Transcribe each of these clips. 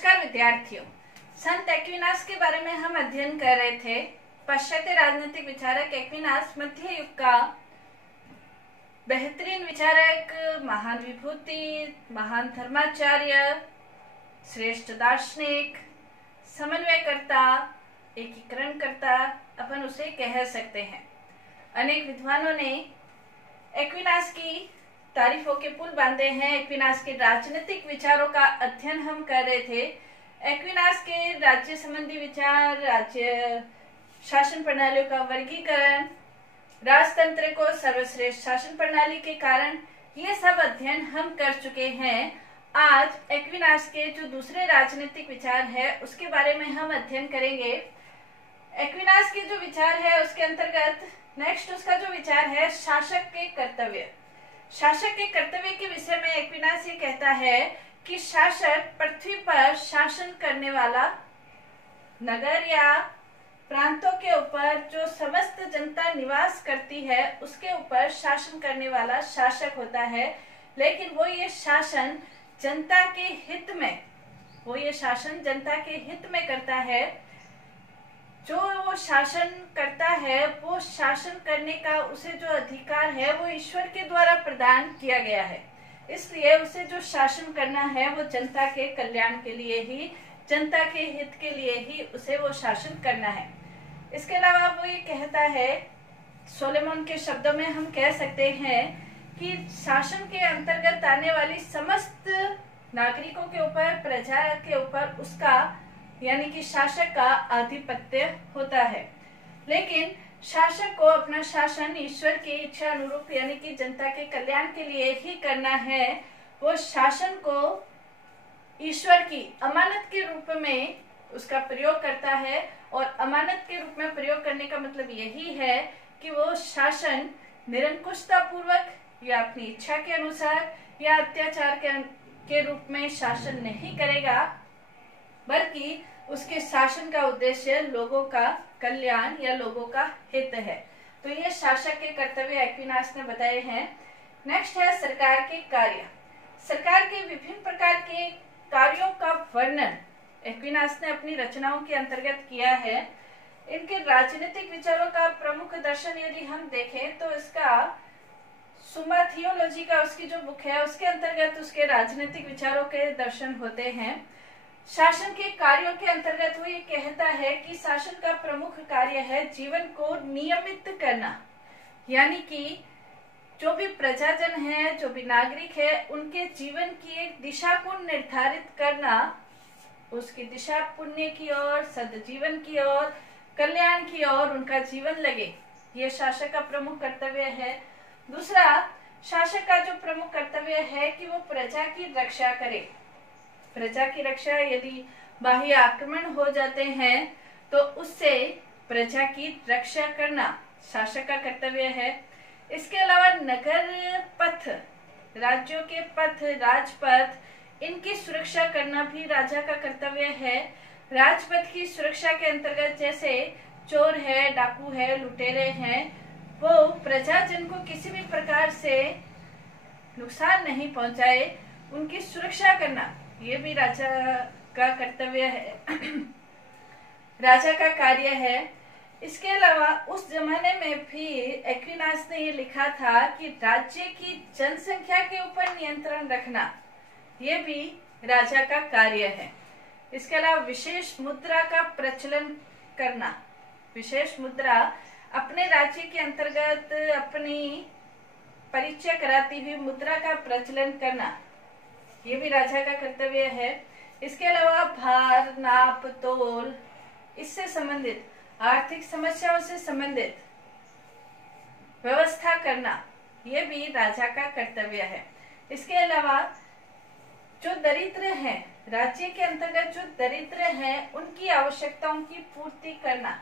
नमस्कार विद्यार्थियों, संत एक्विनास के बारे में हम अध्ययन कर रहे थे। पाश्चात्य राजनीतिक विचारक एक्विनास मध्य युग का बेहतरीन विचारक, महान विभूति, महान धर्माचार्य, श्रेष्ठ दार्शनिक, समन्वयकर्ता, एकीकरणकर्ता अपन उसे कह सकते हैं। अनेक विद्वानों ने एक्विनास की तारीफों के पुल बांधे हैं। एक्विनास के राजनीतिक विचारों का अध्ययन हम कर रहे थे। एक्विनास के राज्य संबंधी विचार, राज्य शासन प्रणालियों का वर्गीकरण, राजतंत्र को सर्वश्रेष्ठ शासन प्रणाली के कारण, ये सब अध्ययन हम कर चुके हैं। आज एक्विनास के जो दूसरे राजनीतिक विचार है उसके बारे में हम अध्ययन करेंगे। एक्विनास के जो विचार है उसके अंतर्गत नेक्स्ट उसका जो विचार है शासक के कर्तव्य। शासक के कर्तव्य के विषय में एक्विनास ये कहता है कि शासक पृथ्वी पर शासन करने वाला, नगर या प्रांतों के ऊपर जो समस्त जनता निवास करती है उसके ऊपर शासन करने वाला शासक होता है। लेकिन वो ये शासन जनता के हित में करता है। जो वो शासन करता है वो शासन करने का उसे जो अधिकार है वो ईश्वर के द्वारा प्रदान किया गया है। इसलिए उसे जो शासन करना है वो जनता के कल्याण के लिए ही, जनता के हित के लिए ही उसे वो शासन करना है। इसके अलावा वो ये कहता है, सोलोमन के शब्दों में हम कह सकते हैं कि शासन के अंतर्गत आने वाली समस्त नागरिकों के ऊपर, प्रजा के ऊपर उसका यानी कि शासक का आधिपत्य होता है। लेकिन शासक को अपना शासन ईश्वर की इच्छा अनुरूप यानी कि जनता के कल्याण के लिए ही करना है। वो शासन को ईश्वर की अमानत के रूप में उसका प्रयोग करता है, और अमानत के रूप में प्रयोग करने का मतलब यही है कि वो शासन निरंकुशता पूर्वक या अपनी इच्छा के अनुसार या अत्याचार के रूप में शासन नहीं करेगा, बल्कि उसके शासन का उद्देश्य लोगों का कल्याण या लोगों का हित है। तो ये शासक के कर्तव्य एक्विनास ने बताए हैं। नेक्स्ट है सरकार के कार्य। सरकार के विभिन्न प्रकार के कार्यों का वर्णन एक्विनास ने अपनी रचनाओं के अंतर्गत किया है। इनके राजनीतिक विचारों का प्रमुख दर्शन यदि हम देखें तो इसका सुमा थियोलॉजी का उसकी जो बुक है उसके अंतर्गत उसके राजनीतिक विचारों के दर्शन होते हैं। शासन के कार्यों के अंतर्गत वो ये कहता है कि शासन का प्रमुख कार्य है जीवन को नियमित करना, यानी कि जो भी प्रजाजन है, जो भी नागरिक है, उनके जीवन की एक दिशा को निर्धारित करना, उसकी दिशा पुण्य की ओर, सद्जीवन की ओर, कल्याण की ओर उनका जीवन लगे, ये शासक का प्रमुख कर्तव्य है। दूसरा, शासक का जो प्रमुख कर्तव्य है कि वो प्रजा की रक्षा करे। प्रजा की रक्षा, यदि बाह्य आक्रमण हो जाते हैं तो उससे प्रजा की रक्षा करना शासक का कर्तव्य है। इसके अलावा नगर पथ, राज्यों के पथ, राजपथ, इनकी सुरक्षा करना भी राजा का कर्तव्य है। राजपथ की सुरक्षा के अंतर्गत जैसे चोर है, डाकू है, लुटेरे हैं, वो प्रजाजन को किसी भी प्रकार से नुकसान नहीं पहुंचाए, उनकी सुरक्षा करना, ये भी राजा का कर्तव्य है, राजा का कार्य है। इसके अलावा उस जमाने में भी एक्विनास ने ये लिखा था कि राज्य की जनसंख्या के ऊपर नियंत्रण रखना, ये भी राजा का कार्य है। इसके अलावा विशेष मुद्रा का प्रचलन करना, विशेष मुद्रा अपने राज्य के अंतर्गत अपनी परिचय कराती हुई मुद्रा का प्रचलन करना, ये भी राजा का कर्तव्य है। इसके अलावा भार, नाप, तोल, इससे संबंधित आर्थिक समस्याओं से संबंधित व्यवस्था करना, ये भी राजा का कर्तव्य है। इसके अलावा जो दरिद्र हैं, राज्य के अंतर्गत जो दरिद्र हैं, उनकी आवश्यकताओं की पूर्ति करना,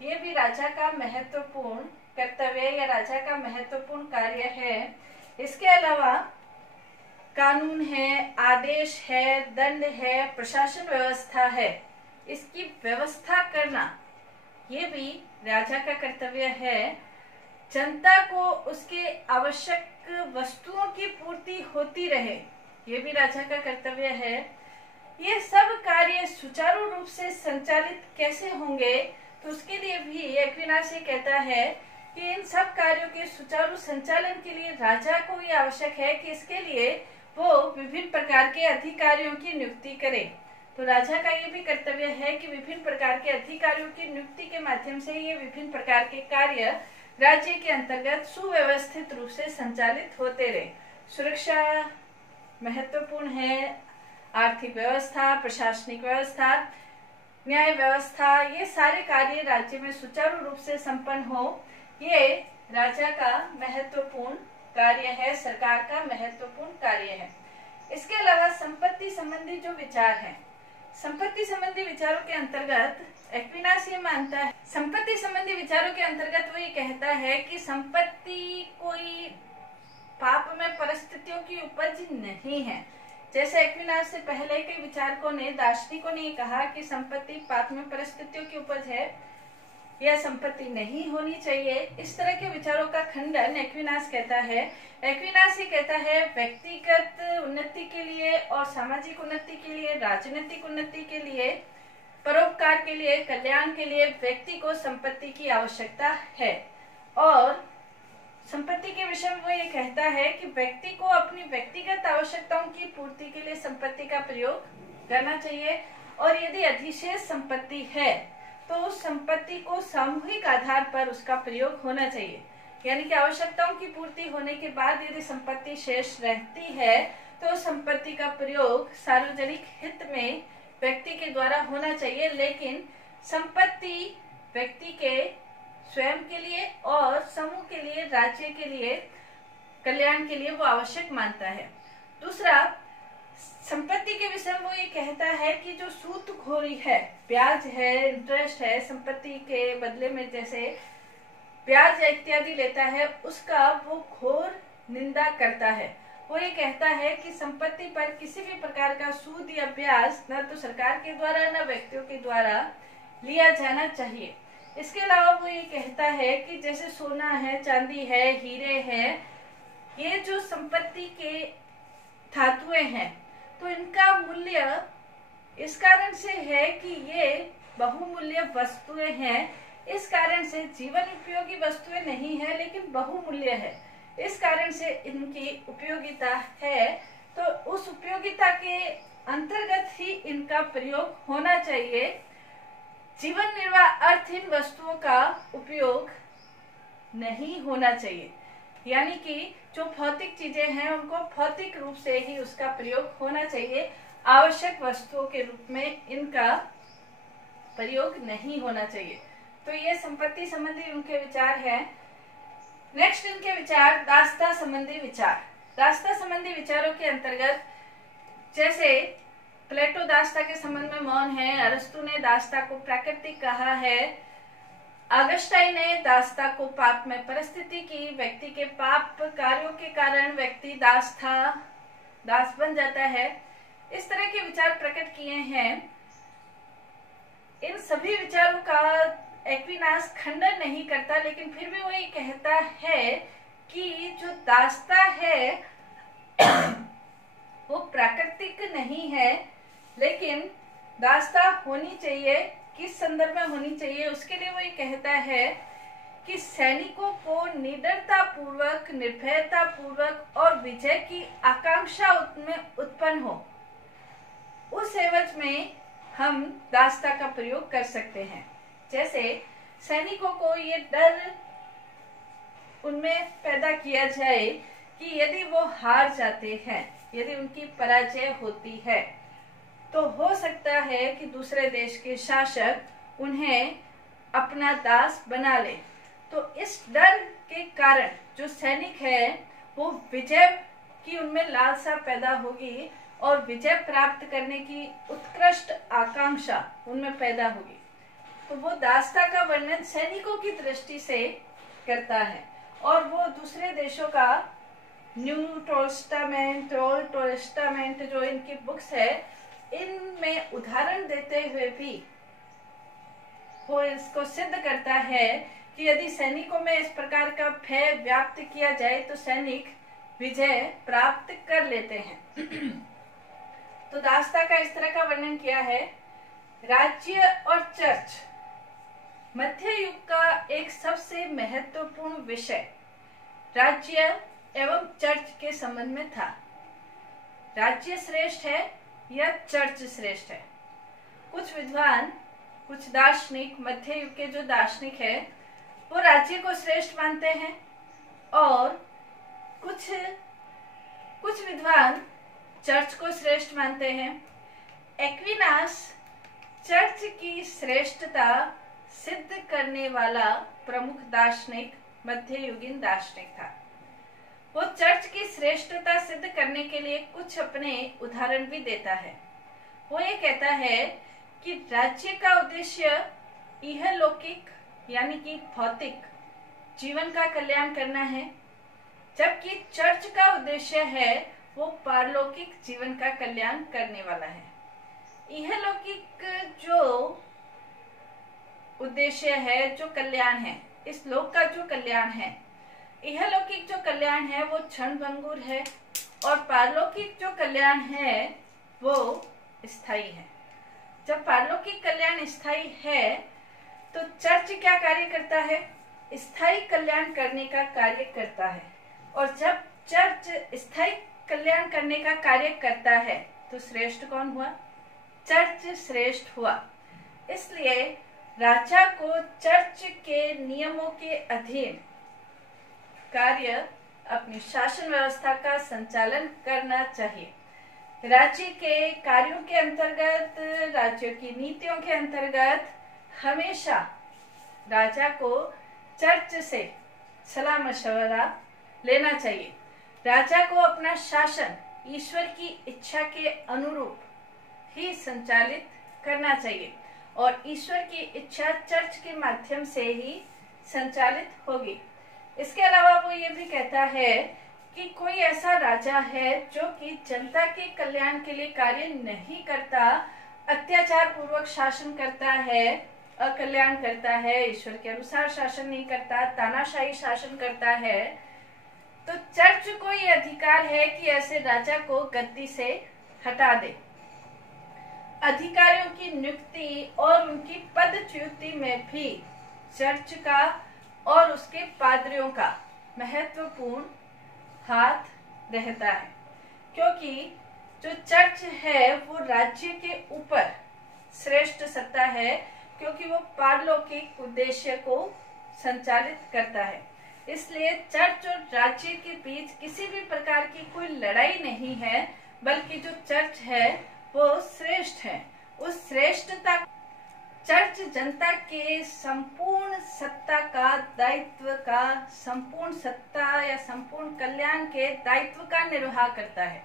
ये भी राजा का महत्वपूर्ण कर्तव्य या राजा का महत्वपूर्ण कार्य है। इसके अलावा कानून है, आदेश है, दंड है, प्रशासन व्यवस्था है, इसकी व्यवस्था करना, ये भी राजा का कर्तव्य है। जनता को उसके आवश्यक वस्तुओं की पूर्ति होती रहे, ये भी राजा का कर्तव्य है। ये सब कार्य सुचारू रूप से संचालित कैसे होंगे, तो उसके लिए भी एक्विनास ये कहता है कि इन सब कार्यों के सुचारू संचालन के लिए राजा को ये आवश्यक है कि इसके लिए वो विभिन्न प्रकार के अधिकारियों की नियुक्ति करे। तो राजा का ये भी कर्तव्य है कि विभिन्न प्रकार के अधिकारियों की नियुक्ति के माध्यम से ये विभिन्न प्रकार के कार्य राज्य के अंतर्गत सुव्यवस्थित रूप से संचालित होते रहे। सुरक्षा महत्वपूर्ण है, आर्थिक व्यवस्था, प्रशासनिक व्यवस्था, न्याय व्यवस्था, ये सारे कार्य राज्य में सुचारू रूप से संपन्न हो, ये राजा का महत्वपूर्ण कार्य है, सरकार का महत्वपूर्ण कार्य है। इसके अलावा संपत्ति संबंधी जो विचार है, संपत्ति संबंधी विचारों के अंतर्गत एक्विनास ये मानता है, संपत्ति संबंधी विचारों के अंतर्गत वो ये कहता है कि संपत्ति कोई पाप में परिस्थितियों की उपज नहीं है। जैसे एक्विनास से पहले के विचारकों ने, दार्शनिकों ने कहा कि संपत्ति पाप में परिस्थितियों की उपज है, यह संपत्ति नहीं होनी चाहिए, इस तरह के विचारों का खंडन एक्विनास कहता है। एक्विनास ये कहता है व्यक्तिगत उन्नति के लिए और सामाजिक उन्नति के लिए, राजनीतिक उन्नति के लिए, परोपकार के लिए, कल्याण के लिए व्यक्ति को संपत्ति की आवश्यकता है। और संपत्ति के विषय में वो ये कहता है कि व्यक्ति को अपनी व्यक्तिगत आवश्यकताओं की पूर्ति के लिए संपत्ति का प्रयोग करना चाहिए, और यदि अधिशेष संपत्ति है तो उस संपत्ति को सामूहिक आधार पर उसका प्रयोग होना चाहिए। यानी कि आवश्यकताओं की पूर्ति होने के बाद यदि संपत्ति शेष रहती है तो संपत्ति का प्रयोग सार्वजनिक हित में व्यक्ति के द्वारा होना चाहिए, लेकिन संपत्ति व्यक्ति के स्वयं के लिए और समूह के लिए, राज्य के लिए, कल्याण के लिए वो आवश्यक मानता है। दूसरा, संपत्ति के विषय में वो ये कहता है कि जो सूदखोरी है, ब्याज है, इंटरेस्ट है, संपत्ति के बदले में जैसे ब्याज इत्यादि लेता है, उसका वो घोर निंदा करता है। वो ये कहता है कि संपत्ति पर किसी भी प्रकार का सूद या ब्याज न तो सरकार के द्वारा न व्यक्तियों के द्वारा लिया जाना चाहिए। इसके अलावा वो ये कहता है कि जैसे सोना है, चांदी है, हीरे हैं, ये जो संपत्ति के धातुएं हैं, तो इनका मूल्य इस कारण से है कि ये बहुमूल्य वस्तुएं हैं। इस कारण से जीवन उपयोगी वस्तुएं नहीं है लेकिन बहुमूल्य है, इस कारण से इनकी उपयोगिता है। तो उस उपयोगिता के अंतर्गत ही इनका प्रयोग होना चाहिए। जीवन निर्वाह अर्थहीन वस्तुओं का उपयोग नहीं होना चाहिए। यानी कि जो भौतिक चीजें हैं उनको भौतिक रूप से ही उसका प्रयोग होना चाहिए, आवश्यक वस्तुओं के रूप में इनका प्रयोग नहीं होना चाहिए। तो ये संपत्ति संबंधी उनके विचार हैं। नेक्स्ट इनके विचार दासता संबंधी विचार। दासता संबंधी विचारों के अंतर्गत जैसे प्लेटो दासता के संबंध में मौन है, अरस्तु ने दासता को प्राकृतिक कहा है, अगस्टाइन ने दासता को पाप में परिस्थिति की, व्यक्ति के पाप कार्यों के कारण व्यक्ति दास बन जाता है, इस तरह के विचार प्रकट किए हैं। इन सभी विचारों का एक्विनास खंडन नहीं करता, लेकिन फिर भी वो ये कहता है कि जो दासता है वो प्राकृतिक नहीं है, लेकिन दासता होनी चाहिए। किस संदर्भ में होनी चाहिए, उसके लिए वो ये कहता है कि सैनिकों को निडरता पूर्वक, निर्भयता पूर्वक और विजय की आकांक्षा उनमें उत्पन्न हो, उस एवज में हम दासता का प्रयोग कर सकते हैं। जैसे सैनिकों को ये डर उनमें पैदा किया जाए कि यदि वो हार जाते हैं, यदि उनकी पराजय होती है, तो हो सकता है कि दूसरे देश के शासक उन्हें अपना दास बना ले। तो इस डर के कारण जो सैनिक है वो विजय की उनमें लालसा पैदा होगी और विजय प्राप्त करने की उत्कृष्ट आकांक्षा उनमें पैदा होगी। तो वो दासता का वर्णन सैनिकों की दृष्टि से करता है, और वो दूसरे देशों का न्यू टोस्टामेंट, ओल्ड टोस्टामेंट जो इनकी बुक्स है, इनमें उदाहरण देते हुए भी वो इसको सिद्ध करता है कि यदि सैनिकों में इस प्रकार का भय व्याप्त किया जाए तो सैनिक विजय प्राप्त कर लेते हैं। तो दासता का इस तरह का वर्णन किया है। राज्य और चर्च मध्य युग का एक सबसे महत्वपूर्ण विषय राज्य एवं चर्च के संबंध में था। राज्य श्रेष्ठ है या चर्च श्रेष्ठ है? कुछ विद्वान, कुछ दार्शनिक, मध्य युग के जो दार्शनिक है वो राज्य को श्रेष्ठ मानते हैं और कुछ विद्वान चर्च को श्रेष्ठ मानते हैं। एक्विनास चर्च की श्रेष्ठता सिद्ध करने वाला प्रमुख दार्शनिक मध्ययुगीन दार्शनिक था। वो चर्च की श्रेष्ठता सिद्ध करने के लिए कुछ अपने उदाहरण भी देता है। वो ये कहता है कि राज्य का उद्देश्य इहलौकिक यानी कि भौतिक जीवन का कल्याण करना है, जबकि चर्च का उद्देश्य है वो पारलौकिक जीवन का कल्याण करने वाला है। इहलौकिक जो उद्देश्य है, जो कल्याण है, इस लोक का जो कल्याण है, इहलौकिक जो कल्याण है वो क्षणभंगुर है और पारलौकिक जो कल्याण है वो स्थायी है। जब पारलौकिक कल्याण स्थायी है तो चर्च क्या कार्य करता है? स्थायी कल्याण करने का कार्य करता है। और जब चर्च स्थायी कल्याण करने का कार्य करता है तो श्रेष्ठ कौन हुआ? चर्च श्रेष्ठ हुआ। इसलिए राजा को चर्च के नियमों के अधीन कार्य अपनी शासन व्यवस्था का संचालन करना चाहिए। राज्य के कार्यों के अंतर्गत, राज्य की नीतियों के अंतर्गत हमेशा राजा को चर्च से सलाह मशवरा लेना चाहिए। राजा को अपना शासन ईश्वर की इच्छा के अनुरूप ही संचालित करना चाहिए और ईश्वर की इच्छा चर्च के माध्यम से ही संचालित होगी। इसके अलावा वो ये भी कहता है कि कोई ऐसा राजा है जो कि जनता के कल्याण के लिए कार्य नहीं करता, अत्याचार पूर्वक शासन करता है, अकल्याण करता है, ईश्वर के अनुसार शासन नहीं करता, तानाशाही शासन करता है, तो चर्च को ये अधिकार है कि ऐसे राजा को गद्दी से हटा दे। अधिकारियों की नियुक्ति और उनकी पदच्युति में भी चर्च का और उसके पादरियों का महत्वपूर्ण हाथ रहता है, क्योंकि जो चर्च है वो राज्य के ऊपर श्रेष्ठ सत्ता है, क्योंकि वो पारलौकिक उद्देश्य को संचालित करता है। इसलिए चर्च और राज्य के बीच किसी भी प्रकार की कोई लड़ाई नहीं है, बल्कि जो चर्च है वो श्रेष्ठ है। उस श्रेष्ठता चर्च जनता के संपूर्ण सत्ता का, दायित्व का, संपूर्ण सत्ता या संपूर्ण कल्याण के दायित्व का निर्वाह करता है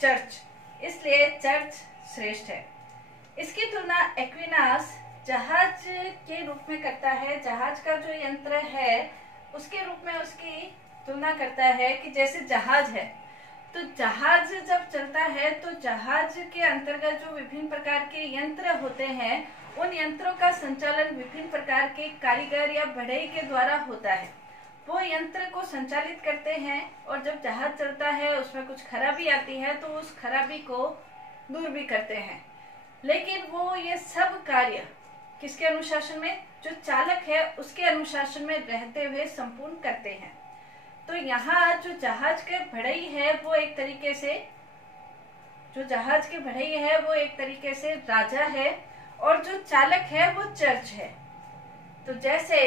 चर्च। इसलिए चर्च श्रेष्ठ है। इसकी तुलना एक्विनास जहाज के रूप में करता है। जहाज का जो यंत्र है उसके रूप में उसकी तुलना करता है कि जैसे जहाज है तो जहाज जब चलता है तो जहाज के अंतर्गत जो विभिन्न प्रकार के यंत्र होते हैं उन यंत्रों का संचालन विभिन्न प्रकार के कारीगर या बढ़ई के द्वारा होता है। वो यंत्र को संचालित करते हैं और जब जहाज चलता है उसमें कुछ खराबी आती है तो उस खराबी को दूर भी करते हैं। लेकिन वो ये सब कार्य किसके अनुशासन में? जो चालक है उसके अनुशासन में रहते हुए संपूर्ण करते हैं। तो यहाँ जो जहाज के बढ़ई है वो एक तरीके से राजा है और जो चालक है वो चर्च है। तो जैसे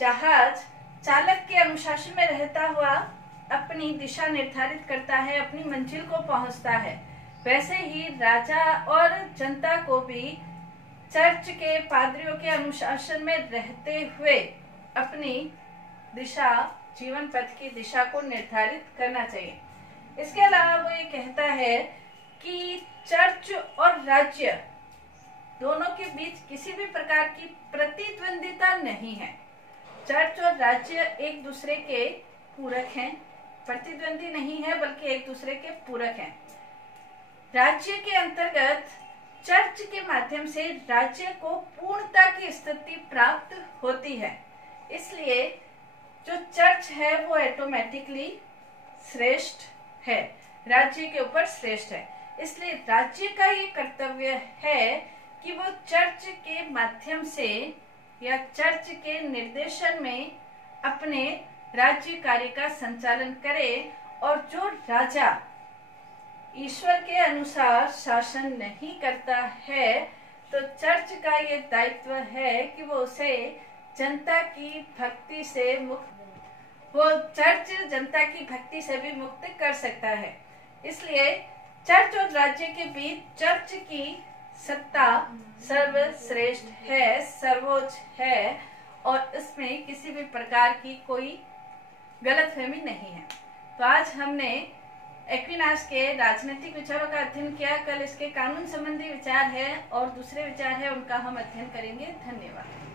जहाज चालक के अनुशासन में रहता हुआ अपनी दिशा निर्धारित करता है, अपनी मंजिल को पहुंचता है, वैसे ही राजा और जनता को भी चर्च के पादरियों के अनुशासन में रहते हुए अपनी दिशा, जीवन पथ की दिशा को निर्धारित करना चाहिए। इसके अलावा वो ये कहता है कि चर्च और राज्य दोनों के बीच किसी भी प्रकार की प्रतिद्वंदिता नहीं है। चर्च और राज्य एक दूसरे के पूरक हैं, प्रतिद्वंदी नहीं है बल्कि एक दूसरे के पूरक हैं। राज्य के अंतर्गत चर्च के माध्यम से राज्य को पूर्णता की स्थिति प्राप्त होती है। इसलिए जो चर्च है वो ऑटोमेटिकली श्रेष्ठ है, राज्य के ऊपर श्रेष्ठ है। इसलिए राज्य का ये कर्तव्य है कि वो चर्च के माध्यम से या चर्च के निर्देशन में अपने राज्य कार्य का संचालन करे। और जो राजा ईश्वर के अनुसार शासन नहीं करता है तो चर्च का ये दायित्व है कि वो उसे जनता की भक्ति से भी मुक्त कर सकता है। इसलिए चर्च और राज्य के बीच चर्च की सत्ता सर्वश्रेष्ठ है, सर्वोच्च है, और इसमें किसी भी प्रकार की कोई गलतफहमी नहीं है। तो आज हमने एक्विनास के राजनीतिक विचारों का अध्ययन किया। कल इसके कानून संबंधी विचार है और दूसरे विचार है, उनका हम अध्ययन करेंगे। धन्यवाद।